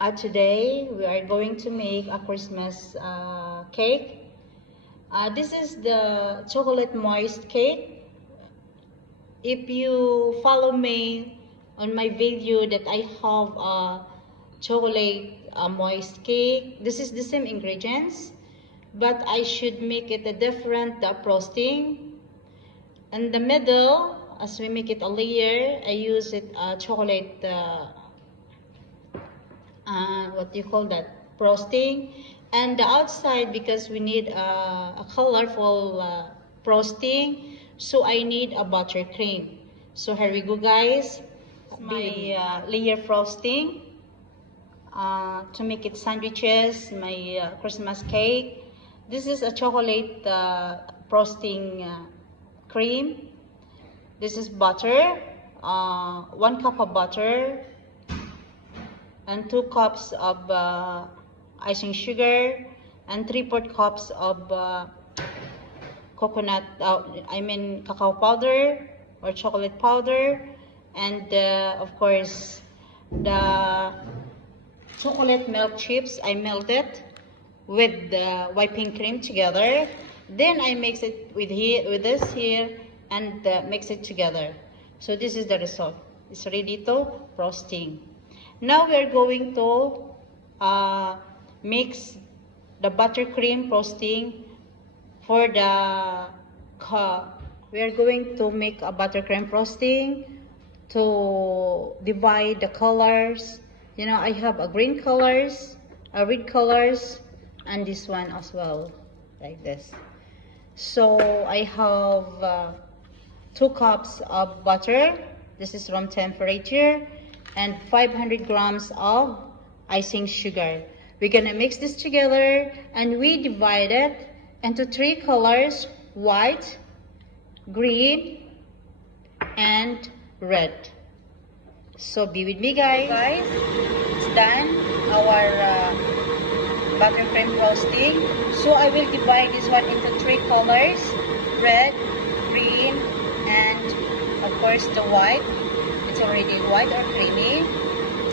Today we are going to make a Christmas cake. This is the chocolate moist cake. If you follow me on my video that I have a chocolate moist cake, this is the same ingredients, but I should make it a different frosting. In the middle, as we make it a layer, I use it chocolate what do you call that, frosting, and the outside, because we need a colorful frosting, so I need a buttercream. So here we go, guys. My layer frosting to make it sandwiches, my Christmas cake. This is a chocolate frosting cream. This is butter, 1 cup of butter, and 2 cups of icing sugar, and 3/4 cups of cacao powder or chocolate powder, and of course the chocolate milk chips I melted with the whipping cream together. Then I mix it with this here, and mix it together. So this is the result. It's ready to frosting. Now we are going to mix the buttercream frosting for the we are going to make a buttercream frosting to divide the colors. You know, I have a green colors, a red colors, and this one as well, like this. So I have 2 cups of butter. This is room temperature, and 500 grams of icing sugar. We're gonna mix this together, and we divide it into 3 colors: white, green, and red. So be with me, guys. It's done, our buttercream frosting. So I will divide this one into 3 colors: red, green, and of course the white. It's already white or creamy.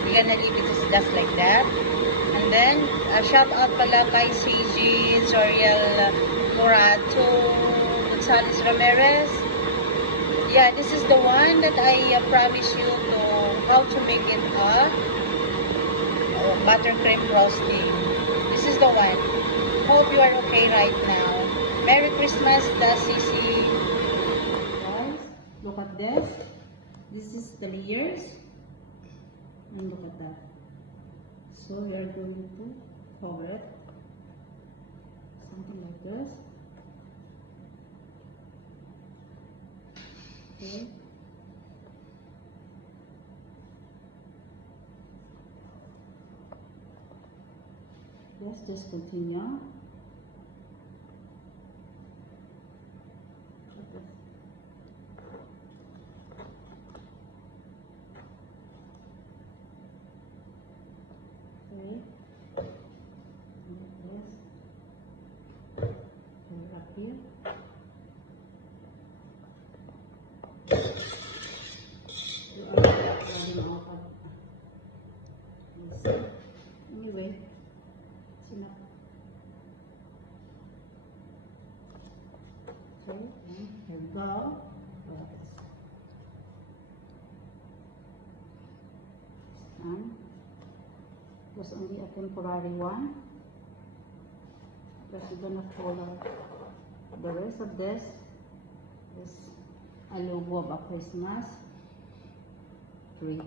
We're gonna leave it just like that. And then shout out pala kay CG Zoriel Morato Gonzalez Ramirez. Yeah, this is the one that I promise you to how to make it a buttercream frosting. This is the one. Hope you are okay right now. Merry Christmas, the CC. Guys, look at this. This is the layers. And look at that. So we are going to cover it. Something like this. Okay. Let's just continue. Okay. This. Up here. Anyway, it's enough. Okay, here we go. It was only a temporary one, because we're gonna follow the rest of this is a logo of a Christmas tree.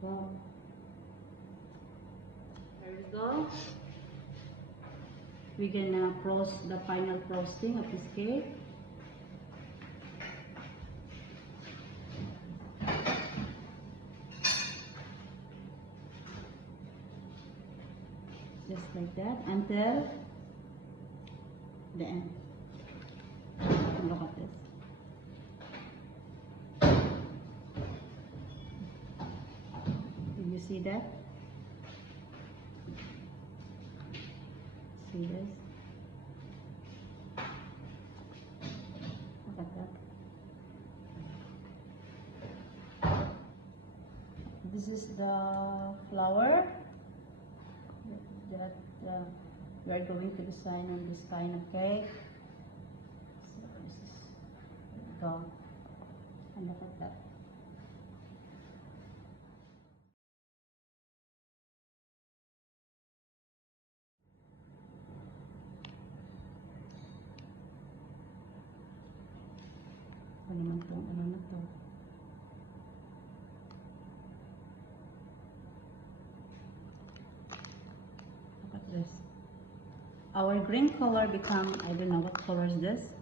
So, there we go. We're gonna frost the final frosting of this cake. Just like that until the end. Look at this. Did you see that? See this? Look at that. This is the flower that we are going to design on this kind of cake. So this is, there we go. And look at that. Ano naman itong ano na to? Look at this. Our green color become, I don't know what color is this.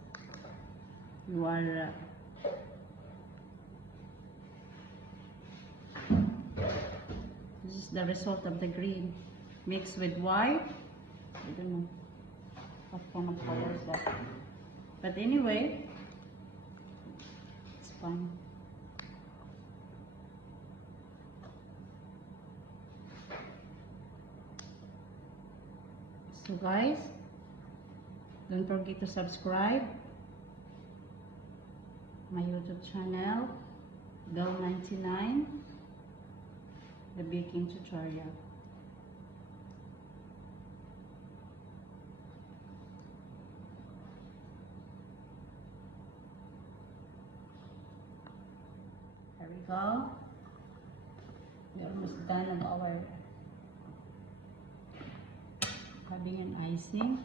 You are this is the result of the green mixed with white. I don't know what kind of color is that. But anyway, it's fun. So guys, don't forget to subscribe my YouTube channel, Belle99, the baking tutorial. There we go. We're almost done on our having an icing.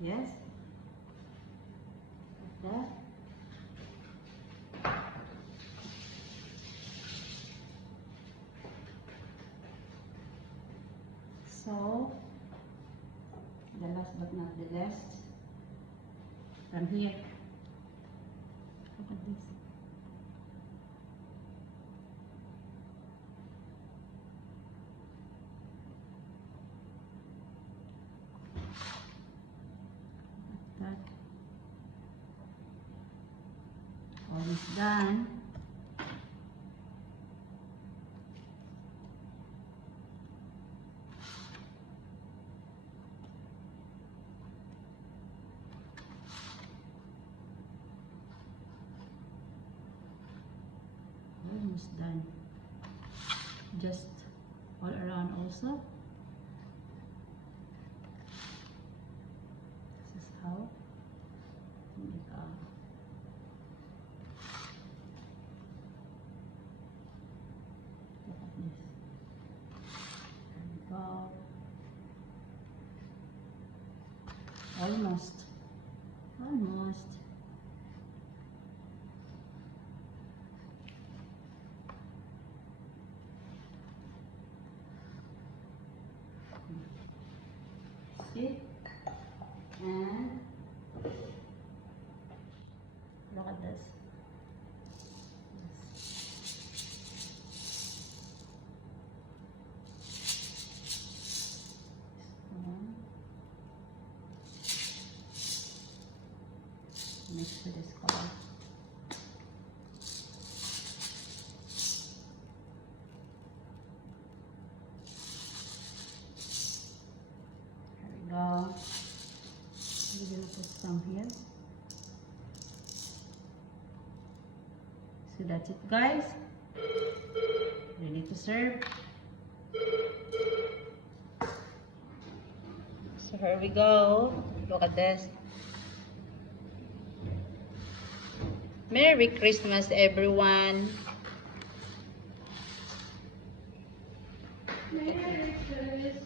Yes. Like that. So, the last but not the least, from here, look at this. That. Almost done. Almost done. Just all around also. This is how to make a look at this. There we go. Almost. Almost. See? And look at this. Mix with this color. There we go. We're gonna put some here. So that's it, guys. Ready to serve. So here we go. Look at this. Merry Christmas, everyone. Merry Christmas.